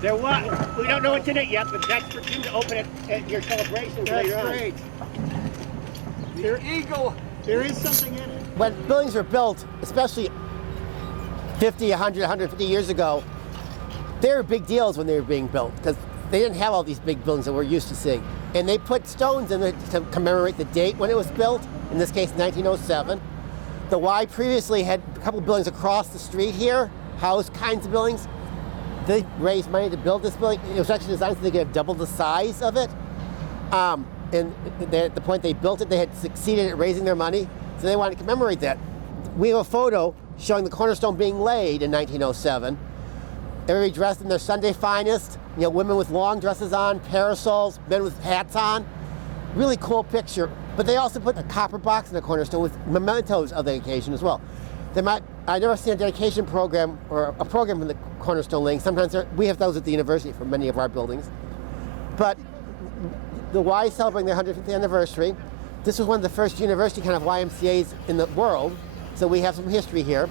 There was. We don't know what's in it yet, but that's for you to open it at your celebrations later on. Great. There is something in it. When buildings were built, especially 50, 100, 150 years ago, they were big deals when they were being built because they didn't have all these big buildings that we're used to seeing. And they put stones in it to commemorate the date when it was built, in this case 1907. The Y previously had a couple buildings across the street here, house kinds of buildings. They raised money to build this building. It was actually designed so they could double the size of it. And at the point they built it, they had succeeded at raising their money, so they wanted to commemorate that. We have a photo showing the cornerstone being laid in 1907. Everybody dressed in their Sunday finest, you know, women with long dresses on, parasols, men with hats on. Really cool picture. But they also put a copper box in the cornerstone with mementos of the occasion as well. I've never seen a dedication program or a program in the cornerstone laying. Sometimes we have those at the university for many of our buildings. But the Y is celebrating their 150th anniversary. This was one of the first university kind of YMCAs in the world, so we have some history here.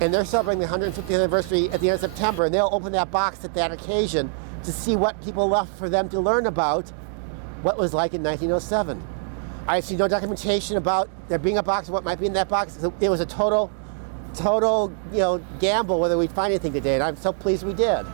And they're celebrating the 150th anniversary at the end of September, and they'll open that box at that occasion to see what people left for them to learn about what was like in 1907. I see no documentation about there being a box or what might be in that box. So it was a total, gamble whether we'd find anything today, and I'm so pleased we did.